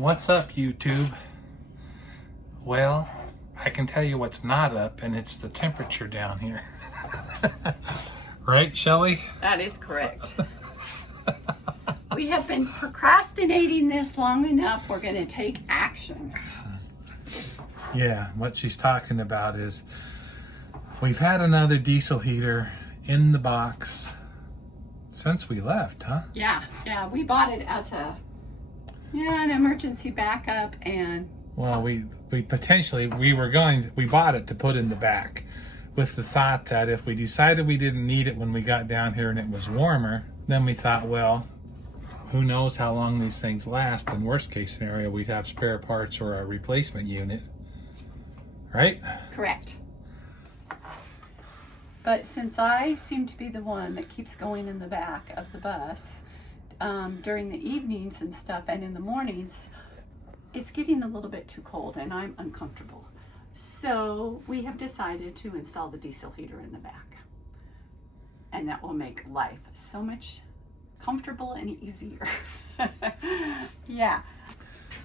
What's up, YouTube? Well, I can tell you what's not up, and it's the temperature down here. Right, Shelley? That is correct. We have been procrastinating this long enough. We're going to take action. Yeah, what she's talking about is we've had another diesel heater in the box since we left, huh? Yeah, we bought it as an emergency backup, and Well, we bought it to put in the back with the thought that if we decided we didn't need it when we got down here and it was warmer, then we thought, well, who knows how long these things last. In worst case scenario, we'd have spare parts or a replacement unit, right? correct. But since I seem to be the one that keeps going in the back of the bus during the evenings and stuff, and in the mornings, it's getting a little bit too cold and I'm uncomfortable. So we have decided to install the diesel heater in the back. And that will make life so much comfortable and easier. Yeah.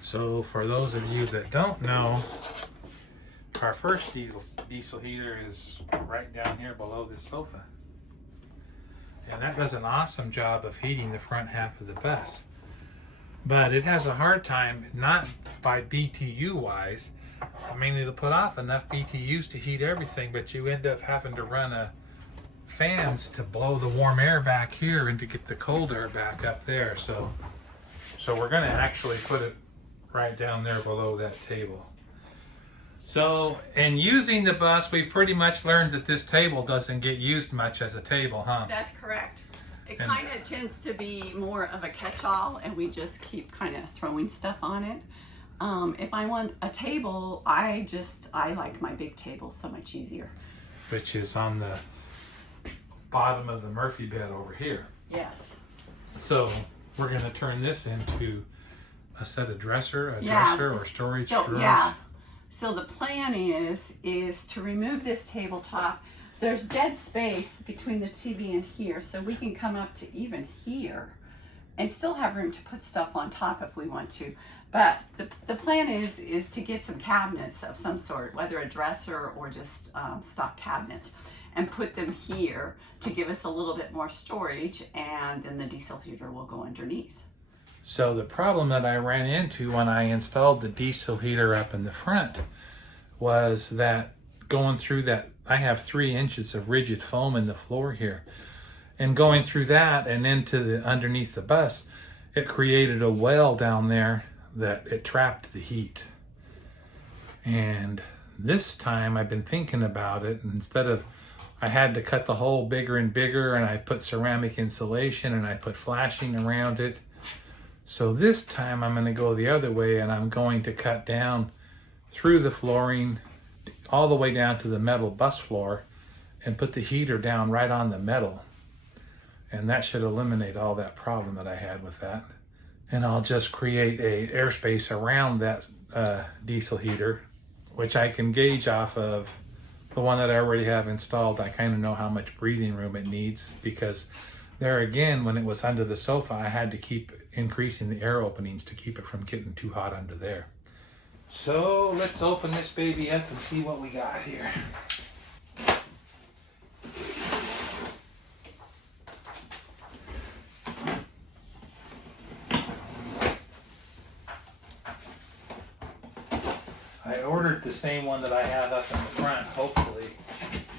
So for those of you that don't know, our first diesel heater is right down here below this sofa. And that does an awesome job of heating the front half of the bus. But it has a hard time, not by BTU wise. I mean, it'll put off enough BTUs to heat everything, but you end up having to run fans to blow the warm air back here and to get the cold air back up there. So we're going to actually put it right down there below that table. So in using the bus, we've pretty much learned that this table doesn't get used much as a table, huh? That's correct. It kind of tends to be more of a catch-all, and we just keep kind of throwing stuff on it. If I want a table, I like my big table so much easier. Which is on the bottom of the Murphy bed over here. Yes. So we're going to turn this into a set of dresser or storage drawers. Yeah. So the plan is to remove this tabletop. There's dead space between the TV and here, so we can come up to even here and still have room to put stuff on top if we want to. But the plan is to get some cabinets of some sort, whether a dresser or just stock cabinets, and put them here to give us a little bit more storage, and then the diesel heater will go underneath. So the problem that I ran into when I installed the diesel heater up in the front was that going through that, I have 3 inches of rigid foam in the floor here, and going through that and into the underneath the bus, it created a well down there that it trapped the heat. And this time I've been thinking about it, and instead of, I had to cut the hole bigger and bigger, and I put ceramic insulation and I put flashing around it. So this time I'm going to go the other way, and I'm going to cut down through the flooring all the way down to the metal bus floor and put the heater down right on the metal. And that should eliminate all that problem that I had with that. And I'll just create a airspace around that diesel heater, which I can gauge off of the one that I already have installed. I kind of know how much breathing room it needs, because there again, when it was under the sofa, I had to keep increasing the air openings to keep it from getting too hot under there. So let's open this baby up and see what we got here. I ordered the same one that I have up in the front. Hopefully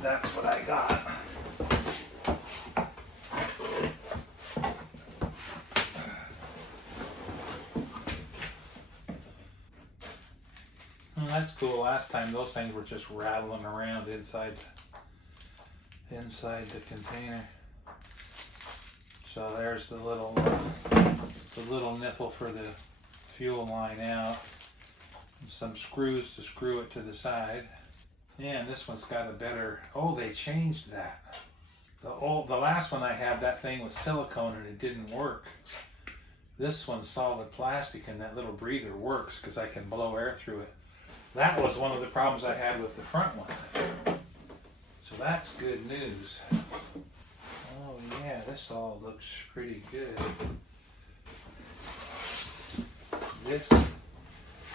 that's what I got. That's cool. Last time those things were just rattling around inside the container. So there's the little nipple for the fuel line out, and some screws to screw it to the side. Yeah, and this one's got a better, oh, they changed that. The last one I had, that thing was silicone and it didn't work. This one's solid plastic, and that little breather works because I can blow air through it. That was one of the problems I had with the front one. So that's good news. Oh yeah, this all looks pretty good. This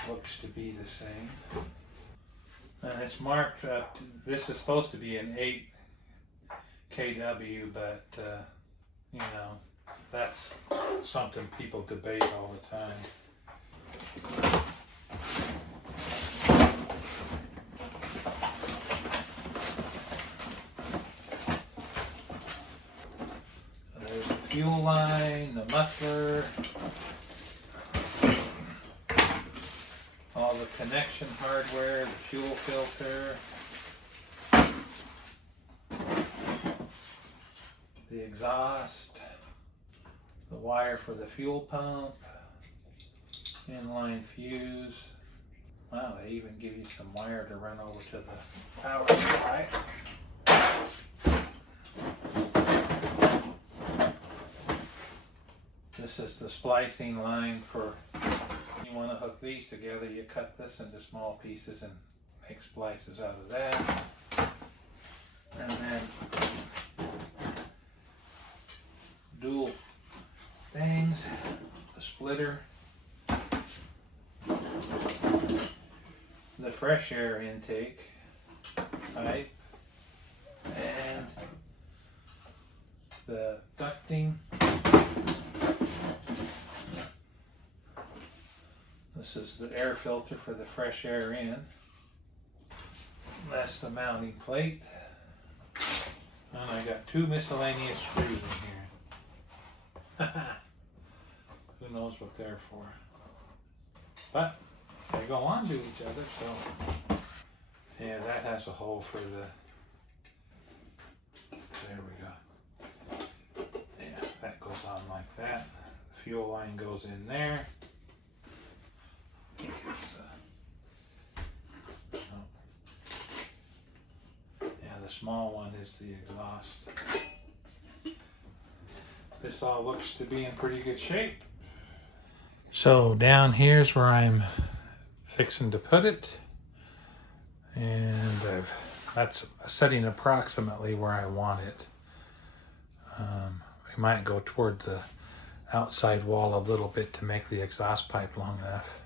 looks to be the same. And it's marked up. This is supposed to be an 8 kW, but you know, that's something people debate all the time. There's the fuel line, the muffler, all the connection hardware, the fuel filter, the exhaust, the wire for the fuel pump, inline fuse. Wow, they even give you some wire to run over to the power supply. This is the splicing line for, you want to hook these together, you cut this into small pieces and make splices out of that. And then dual things, the splitter, the fresh air intake pipe, and the ducting. This is the air filter for the fresh air in. That's the mounting plate. And I got 2 miscellaneous screws in here. Who knows what they're for. But they go on to each other, so. Yeah, that has a hole for the, there we go. Yeah, that goes on like that. The fuel line goes in there. Yeah, the small one is the exhaust. This all looks to be in pretty good shape. So down here's where I'm fixing to put it, and that's setting approximately where I want it. We might go toward the outside wall a little bit to make the exhaust pipe long enough.